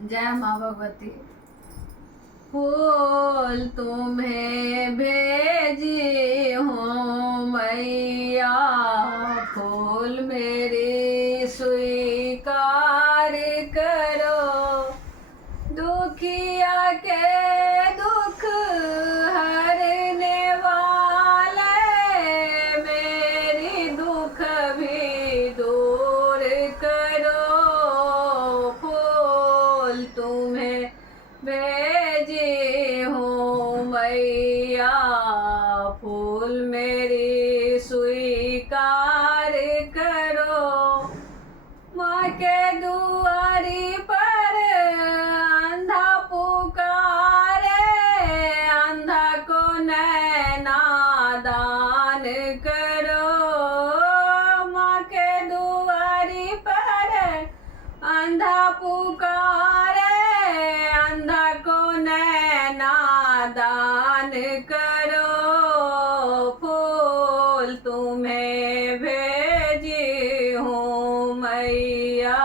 जय माँ भगवती। फूल तुम्हें भेजी हूँ मैया, फूल मेरी स्वीकार करो। दुखिया के दुख हरने वाले, मेरी दुख भी दूर करो। फूल तुम्हें भेजी हूँ मैया, फूल मेरी स्वीकार करो। माँ के दुआरी पर अंधा पुकारे, अंधा को नैना दान करो। माँ के दुआरी पर अंधा पुकारे, अंधा को नैना दान करो। फूल तुम्हें भेजी हूँ मैया,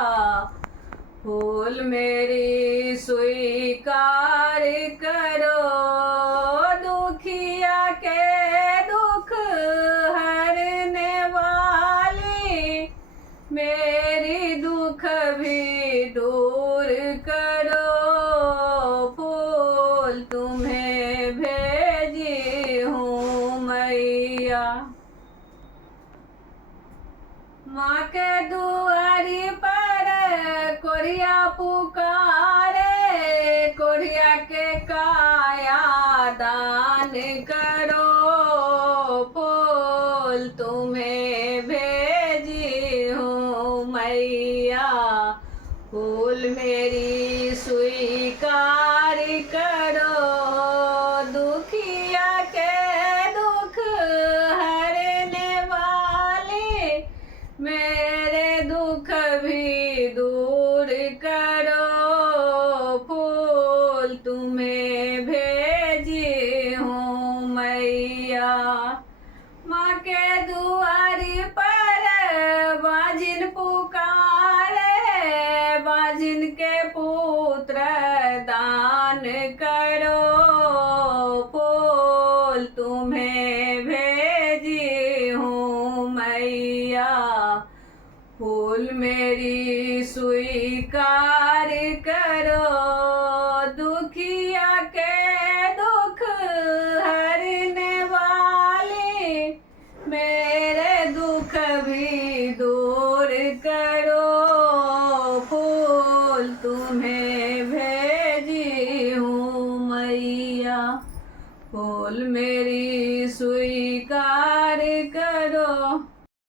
फूल मेरी स्वीकार करो। दुखिया के दुख हरने वाली, मेरी दुख भी दूर करो। फूल तुम्हें भेजी हूँ मैया। माँ के दुआरी पर कोढ़िया पुकारे, कोढ़िया के काया दान करो। फूल तुम्हें भेजी हूँ मैया, फूल मेरी स्वीकार करो। दुखिया के दुख हरने वाले, मेरे दुख भी दूर करो। फूल तुम्हें भेजी हूँ मैया। माँ के दुआरी पर बाजिन पुकारे, बाजिन के पुत्र दान करो। फूल तुम्हें भेजी हूँ मैया, फूल मेरी स्वीकार करो। दुखिया के दुख हरने वाले, मेरे दुख भी दूर करो। फूल तुम्हें भेजी हूँ मैया, फूल मेरी स्वीकार